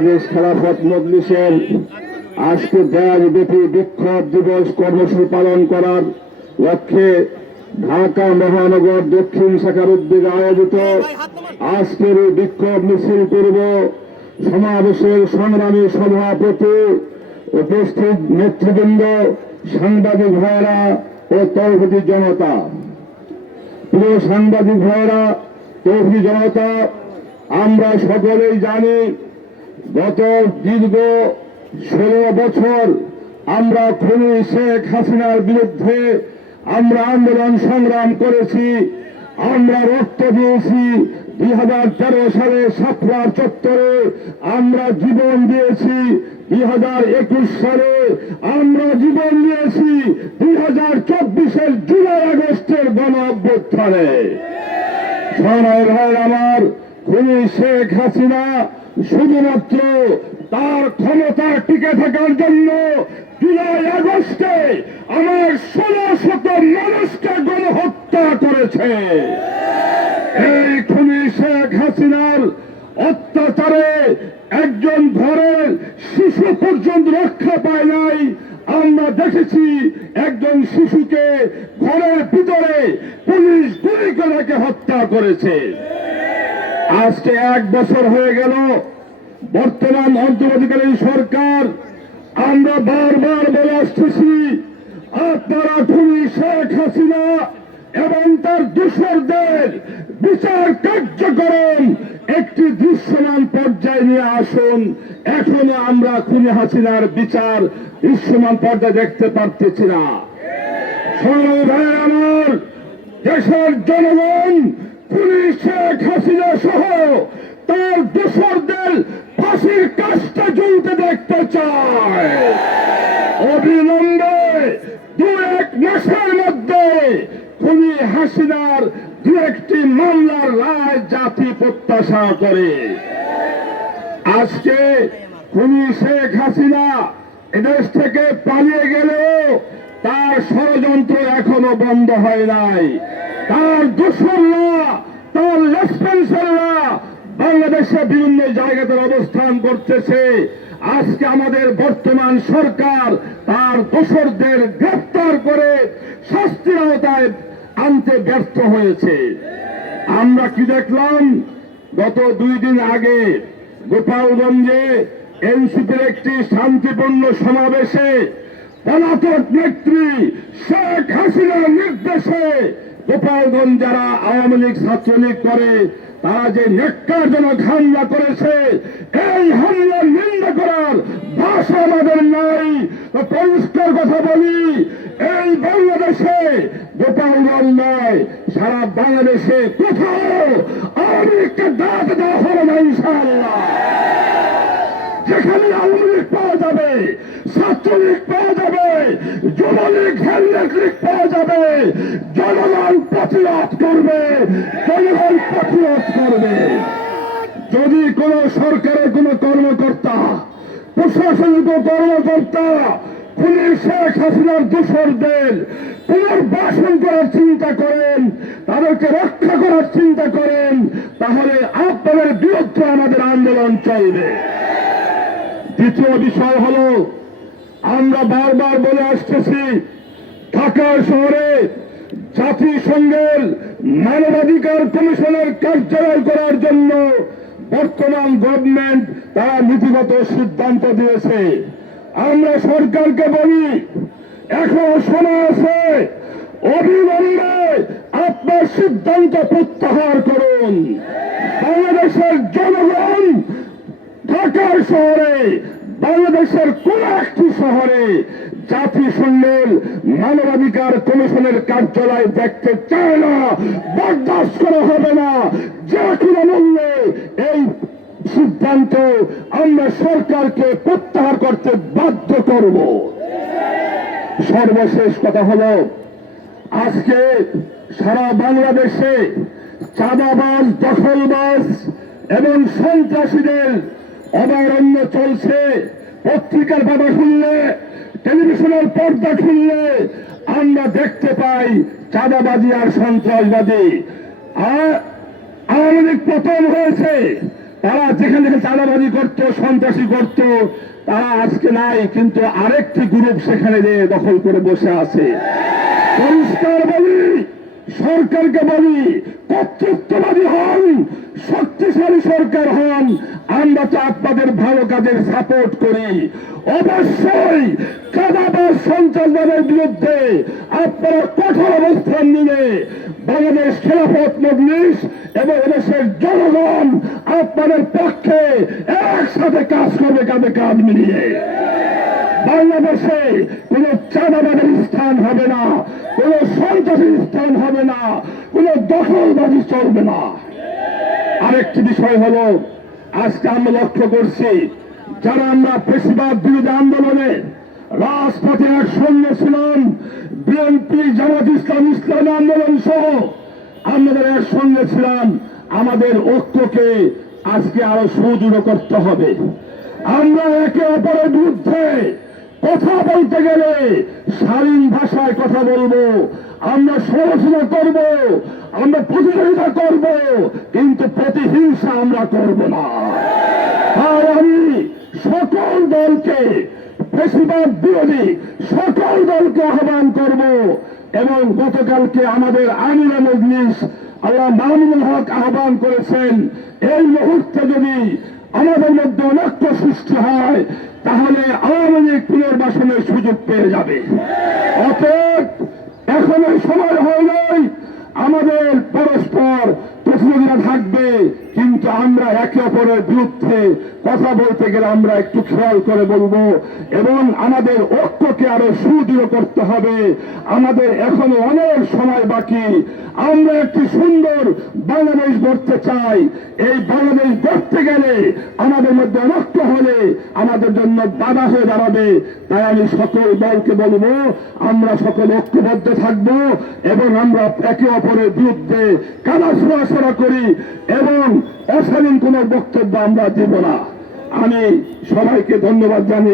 বাংলাদেশ খেলাফত মজলিসের আজকে দেশব্যাপী বিক্ষোভ দিবস কর্মসূচি পালন করার লক্ষ্যে ঢাকা মহানগর দক্ষিণ শাখার উদ্যোগে আয়োজিত আজকের বিক্ষোভ মিছিল পূর্ব সমাবেশের সংগ্রামী সভাপতি, উপস্থিত নেতৃবৃন্দ, সাংবাদিক ভাইয়েরা ও তৌহিদি জনতা। প্রিয় সাংবাদিক ভাইয়েরা, তৌহিদি জনতা, আমরা সকলেই জানি গত দীর্ঘ 16 বছর আমরা খুনি শেখ হাসিনার বিরুদ্ধে আমরা আন্দোলন সংগ্রাম করেছি, আমরা রক্ত দিয়েছি। 2013 সালে শাপলা চত্বরে আমরা জীবন দিয়েছি, 2021 সালে আমরা জীবন দিয়েছি, 2024-এর জুলাই আগস্টের গণ অভ্যুত্থানে। সোনার ভাই আমার, খুনি শেখ হাসিনা শুধুমাত্র তার ক্ষমতা টিকে থাকার জন্য জুলাই আগস্টে আমার 1600 মানুষকে গণহত্যা করেছে। এই খুনি শেখ হাসিনার অত্যাচারে একজন ঘরের শিশু পর্যন্ত রক্ষা পায় নাই। আমরা দেখেছি একজন শিশুকে ঘরের ভিতরে পুলিশ গুলি করে তাকে হত্যা করেছে। আজকে 1 বছর হয়ে গেল বর্তমান অন্তর্বর্তীকালীন সরকার। আমরা বারবার বলে আসতেছি, আপনারা খুনি শেখ হাসিনা এবং তার দোসরদের বিচার কার্যক্রম একটি দৃশ্যমান পর্যায়ে নিয়ে আসুন। এখনো আমরা খুনি হাসিনার বিচার দৃশ্যমান পর্যায়ে দেখতে পারতেছি না। সোনার ভাই আমার, দেশের জনগণ খুনি শেখ হাসিনা সহ তার দোসরদের ফাঁসির কাজটা ঝুলতে দেখতে চায়। অবিলম্বে 2-1 মাসের মধ্যে খুনি হাসিনার 2-1টি মামলার রায় জাতি প্রত্যাশা করে। আজকে খুনি শেখ হাসিনা এদেশ থেকে পালিয়ে গেলেও তার ষড়যন্ত্র এখনো বন্ধ হয় নাই। তার দোসররা, তার লেসপেন্সাররা বাংলাদেশে বিভিন্ন জায়গাতে অবস্থান করতেছে। আজকে আমাদের বর্তমান সরকার তার দোসরদের গ্রেফতার করে শাস্তির আওতায় আনতে ব্যর্থ হয়েছে। আমরা কি দেখলাম? গত 2 দিন আগে গোপালগঞ্জে এনসিপির একটি শান্তিপূর্ণ সমাবেশে পলাতক নেত্রী শেখ হাসিনার নির্দেশে গোপালগঞ্জ যারা আওয়ামী লীগ ছাত্রলীগ করে তারা যে ন্যাক্কারজনক হামলা করেছে, এই হামলার নিন্দা করার ভাষা আমাদের নাই। পরিষ্কার কথা বলি, এই বাংলাদেশে গোপালগঞ্জ নয়, সারা বাংলাদেশে কোথাও আওয়ামী লীগকে ডাক দেওয়া হবে না ইনশাআল্লাহ। যেখানে আওয়ামী লীগ পাওয়া যাবে, ছাত্রলীগ পাওয়া যাবে, যুবলীগ, হেলমেট লীগ পাওয়া যাবে, জনগণ প্রতিরোধ করবে, জনগণ প্রতিরোধ করবে। যদি কোন সরকারের কোন কর্মকর্তা, প্রশাসনিক কর্মকর্তা খুনি শেখ হাসিনার দোসরদের পুনর্বাসন করার চিন্তা করেন, তাদেরকে রক্ষা করার চিন্তা করেন, তাহলে আপনাদের বিরুদ্ধে আমাদের আন্দোলন চলবে। দ্বিতীয় বিষয় হলো, আমরা বারবার বলে আসতেছি, ঢাকা শহরে জাতিসংঘের মানবাধিকার কমিশনের কার্যালয় করার জন্য বর্তমান গভর্নমেন্ট তারা নীতিগত সিদ্ধান্ত দিয়েছে। আমরা সরকারকে বলি, এখন সময় আছে, অবিলম্বে আপনার সিদ্ধান্ত প্রত্যাহার করুন। বাংলাদেশের জনগণ ঢাকার শহরে, বাংলাদেশের কোন একটি শহরে জাতিসংঘের মানবাধিকার কমিশনের কার্যালয় দেখতে চায় না, বরদাস্ত করা হবে না। যে কোনো মূল্যে এই সিদ্ধান্ত আমরা সরকারকে প্রত্যাহার করতে বাধ্য করব। সর্বশেষ কথা হলো, আজকে সারা বাংলাদেশে চাঁদাবাজ, দখলবাজ এবং সন্ত্রাসীদের অভয়ারণ্য চলছে। পত্রিকার পাতা খুললে, টেলিভিশনের পর্দা খুললে আমরা দেখতে পাই চাঁদাবাজি আর সন্ত্রাসবাদী। আওয়ামী লীগ পতন হয়েছে, তারা যেখানে চাঁদাবাজি করতো, সন্ত্রাসী করতো, তারা আজকে নাই, কিন্তু আরেকটি গ্রুপ সেখানে যেয়ে দখল করে বসে আছে। পরিষ্কার বলি, সরকারকে বলি, কর্তৃত্ববাদী হন, শক্তিশালী সরকার হন, আমরা তো আপনাদের ভালো কাজের সাপোর্ট করি। অবশ্যই চাঁদাবাজ সন্ত্রাসবাদের বিরুদ্ধে আপনারা কঠোর অবস্থান নিলে বাংলাদেশ খেলাফত মজলিস এবং এদেশের জনগণ আপনাদের পক্ষে একসাথে কাজ করবে, কাঁধে কাঁধ মিলিয়ে। বাংলাদেশে কোন চাঁদাবাদের স্থান হবে না, কোন সন্ত্রাসীর স্থান হবে না, কোন দখলবাজি চলবে না। আরেকটি বিষয় হলো, আজকে আমরা লক্ষ্য করছি যারা আমরা ফ্যাসিবাদ বিরোধী আন্দোলনে রাজপথে একসঙ্গে ছিলাম, বিএনপি, জামাত ইসলাম, ইসলামী আন্দোলন সহ আমাদের একসঙ্গে ছিলাম, আমাদের ঐক্যকে আজকে আরো সুদৃঢ় করতে হবে। আমরা একে অপরের বিরুদ্ধে কথা বলতে গেলে শালীন ভাষায় কথা বলবো, আমরা সমালোচনা করব, আমরা প্রতিযোগিতা করব, কিন্তু প্রতিহিংসা আমরা করব না। আর আমি সকল দলকে, ফ্যাসিবাদ বিরোধী সকল দলকে আহ্বান করব, এবং গতকালকে আমাদের আমির মজলিস আল্লাহ মামুনুল হক আহ্বান করেছেন, এই মুহূর্তে যদি আমাদের মধ্যে অনৈক্য সৃষ্টি হয় তাহলে আওয়ামী লীগ পুনর্বাসনের সুযোগ পেয়ে যাবে। অতএব এখন এই সময় হয় নাই, আমাদের পরস্পর প্রতিযোগিতা থাকবে, কিন্তু আমরা একে অপরের বিরুদ্ধে কথা বলতে গেলে আমরা একটু খেয়াল করে বলবো, এবং আমাদের ঐক্যকে আরো সুদৃঢ় করতে হবে। আমাদের এখনো অনেক সময় বাকি। আমরা একটি সুন্দর বাংলাদেশ গড়তে চাই। এই বাংলাদেশ গড়তে গেলে আমাদের মধ্যে অনৈক্য হলে আমাদের জন্য বাধা হয়ে দাঁড়াবে। তাই আমি সকল দলকে বলবো, আমরা সকল ঐক্যবদ্ধ থাকবো এবং আমরা একে অপরের বিরুদ্ধে কাদা সরাসরি করি এবং অশালীন কোন বক্তব্য আমরা দেব না। আমি সবাইকে ধন্যবাদ জানাই।